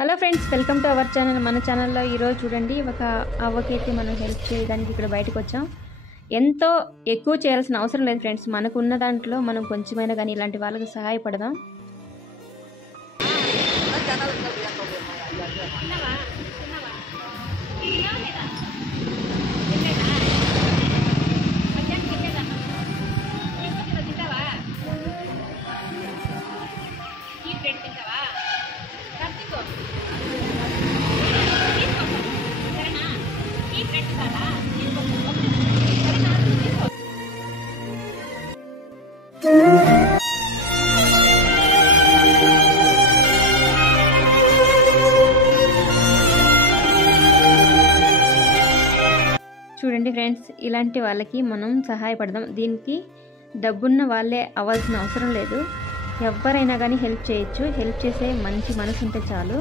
Hello friends, welcome to our channel. మన ఛానల్లో ఈరోజు చూడండి, ఒక అవ్వకైతే మనం హెల్ప్ చేయడానికి ఇక్కడ బయటకు వచ్చాం. ఎంతో ఎక్కువ చేయాల్సిన అవసరం లేదు ఫ్రెండ్స్. మనకున్న దాంట్లో మనం కొంచెమైనా కానీ ఇలాంటి వాళ్ళకి సహాయపడదాం. చూడండి ఫ్రెండ్స్, ఇలాంటి వాళ్ళకి మనం సహాయపడదాం. దీనికి డబ్బున్న వాళ్ళే అవ్వాల్సిన అవసరం లేదు. ఎవరైనా కానీ హెల్ప్ చేయొచ్చు. హెల్ప్ చేసే మంచి మనసు ఉంటే చాలు.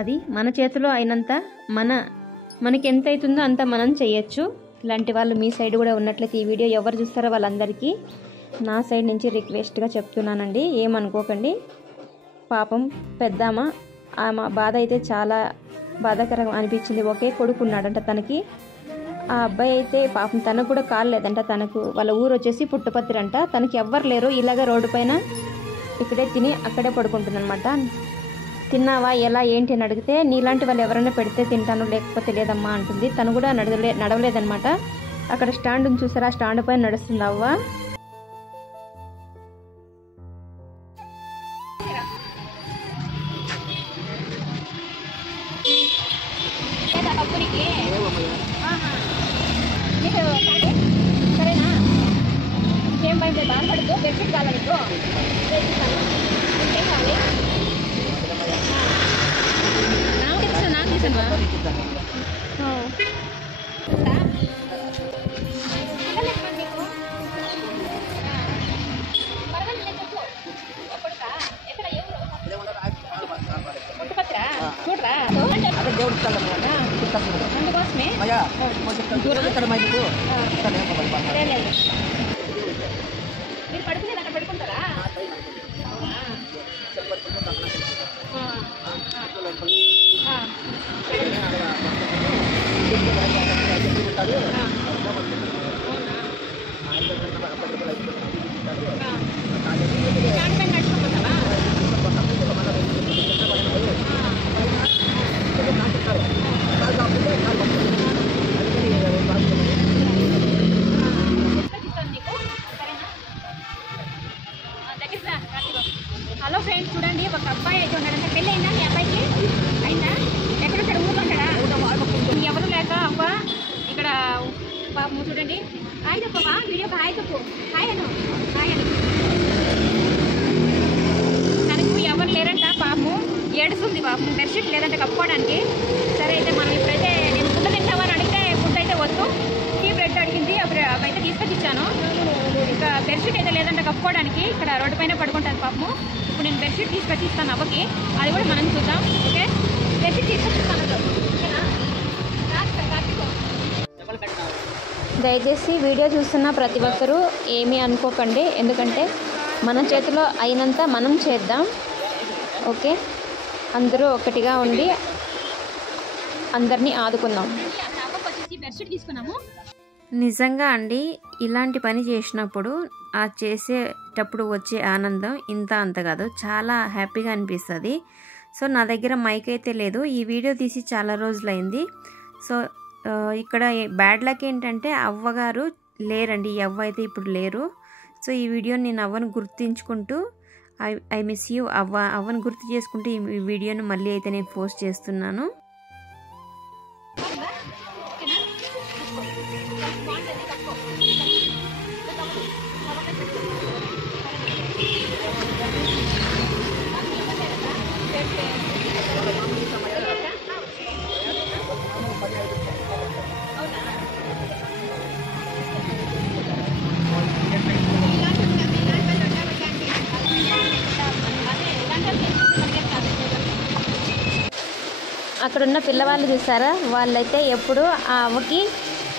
అది మన చేతిలో అయినంత మనకి ఎంత అవుతుందో అంత మనం చేయొచ్చు. ఇలాంటి వాళ్ళు మీ సైడ్ కూడా ఉన్నట్లయితే ఈ వీడియో ఎవరు చూస్తారో వాళ్ళందరికీ నా సైడ్ నుంచి రిక్వెస్ట్గా చెప్తున్నానండి. ఏమనుకోకండి. పాపం పెద్దామ, ఆమె బాధ అయితే చాలా బాధాకరంగా అనిపించింది. ఒకే కొడుకున్నాడంట తనకి. ఆ అబ్బాయి అయితే పాపం తనకు కూడా కాలు లేదంట. తనకు వాళ్ళ ఊరు వచ్చేసి పుట్టపత్తిరంట. తనకి ఎవ్వరు లేరు. ఇలాగ రోడ్డు పైన ఇక్కడే తిని అక్కడే పడుకుంటుందన్నమాట. తిన్నావా, ఎలా ఏంటి అని అడిగితే, నీలాంటి వాళ్ళు ఎవరైనా పెడితే తింటాను, లేకపోతే లేదమ్మా అంటుంది. తను కూడా నడవలేదన్నమాట. అక్కడ స్టాండ్ ఉంది చూసారా, ఆ స్టాండ్ పైన నడుస్తుంది అవ్వ. సరేనా, ఇంకేం భయం బాధపడుతూ బెడ్షీట్ కావాలి నీకు. ఇంకేం కావాలి? నాకు తీసాను చూడరా అందుకోసమే మీరు పడుకునేది అక్కడ పడుకుంటారా? హలో ఫ్రెండ్స్, చూడండి, ఒక అబ్బాయి అయితే ఉన్నాడంటే. పెళ్ళి అయిందా మీ అబ్బాయికి? అయిందా? ఎక్కడ ఉంటాడు? ఊళ్ళో ఉంటాడా? ఎవరు లేక అవ్వ ఇక్కడ పాపము. చూడండి, హాయ్ చెప్పవా, వీడియోకి హాయ్ చెప్పు. హాయ్ అను, హాయ్ అని. తనకు ఎవరు లేరంట. పాపము ఏడుస్తుంది. పాపము బెడ్షీట్ లేదంటే కప్పుకోవడానికి. సరే అయితే మనం ఇప్పుడైతే, నేను ఫుడ్ తింటావా అని అడిగితే ఫుడ్ అయితే వద్దు, టీ బ్రెడ్ అడిగింది. అవైతే తీసుకొచ్చి ఇచ్చాను. ఇంకా బెడ్షీట్ అయితే లేదంటే కప్పుకోవడానికి. ఇక్కడ రోడ్డు పైన పడుకుంటాను పాపము. ఇప్పుడు నేను బెడ్షీట్ తీసుకొచ్చి ఇస్తాను అవ్వకి. అది కూడా మనం చూద్దాం. ఓకే, బెడ్షీట్ తీసుకొచ్చి ఇస్తాను. దయచేసి వీడియో చూస్తున్న ప్రతి ఒక్కరూ ఏమీ అనుకోకండి. ఎందుకంటే మన చేతిలో అయినంత మనం చేద్దాం. ఓకే, అందరూ ఒకటిగా ఉండి అందరినీ ఆదుకుందాం. నిజంగా అండి, ఇలాంటి పని చేసినప్పుడు ఆ చేసేటప్పుడు వచ్చే ఆనందం ఇంత అంత కాదు, చాలా హ్యాపీగా అనిపిస్తుంది. సో నా దగ్గర మైక్ అయితే లేదు. ఈ వీడియో తీసి చాలా రోజులైంది. సో ఇక్కడ బ్యాడ్ లక్ ఏంటంటే అవ్వగారు లేరండి. ఈ అవ్వ అయితే ఇప్పుడు లేరు. సో ఈ వీడియోని నేను అవ్వను గుర్తించుకుంటూ, ఐ మిస్ యూ అవ్వను గుర్తు చేసుకుంటూ ఈ వీడియోని మళ్ళీ అయితే నేను పోస్ట్ చేస్తున్నాను. అక్కడున్న పిల్లవాళ్ళు చూసారా, వాళ్ళైతే ఎప్పుడు ఆ అవ్వకి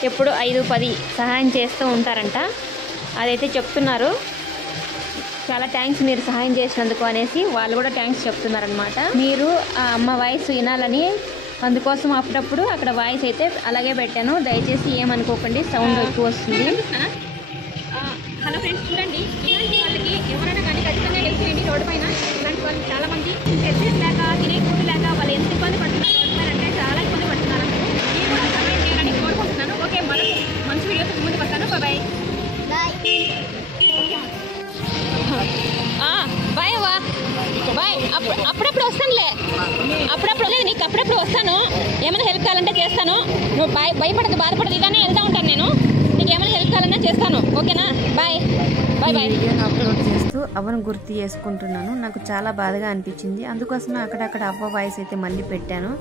ఎప్పుడు 5-10 సహాయం చేస్తూ ఉంటారంట. అదైతే చెప్తున్నారు. చాలా థ్యాంక్స్ మీరు సహాయం చేసినందుకు అనేసి వాళ్ళు కూడా థ్యాంక్స్ చెప్తున్నారనమాట. మీరు ఆ అమ్మ వాయిస్ వినాలని అందుకోసం అప్పుడప్పుడు అక్కడ వాయిస్ అయితే అలాగే పెట్టాను. దయచేసి ఏమనుకోకండి, సౌండ్ ఎక్కువ వస్తుంది. హలో ఫ్రెండ్స్, చూడండి ఇలాంటి వాళ్ళకి ఎవరైనా కానీ ఖచ్చితంగా హెల్ప్ చేయండి. రోడ్డు పైన ఇలాంటి వాళ్ళు చాలా మంది హెల్ప్ లేక తినే ఫుడ్ లేక వాళ్ళు ఎంత ఇబ్బంది పడుతున్నారు, రోడ్డు పైన అంటే చాలా ఇబ్బంది పడుతున్నారు. నేను కూడా సహాయం చేయాలని కోరుకుంటున్నాను. ఓకే, మరొక మంచి వీడియోతో ముందుకు వస్తాను. బాయ్ బాయ్ అవ్వా, బాయ్. అప్పుడప్పుడు వస్తానులే, అప్పుడప్పుడు లేదు నీకు, అప్పుడప్పుడు వస్తాను. ఏమైనా హెల్ప్ కావాలంటే చేస్తాను. నువ్వు భయపడదు, బాధపడదు, ఇలానే వెళ్తూ ఉంటాను నేను. నీకు ఏమైనా హెల్ప్ కావాలన్నా చేస్తాను. ఓకేనా? Bye bye bye. అప్లోడ్ చేస్తూ అవ్వను గుర్తు చేసుకుంటున్నాను. నాకు చాలా బాధగా అనిపించింది, అందుకోసమే అక్కడక్కడ అవ్వ వాయిస్ అయితే మళ్ళీ పెట్టాను.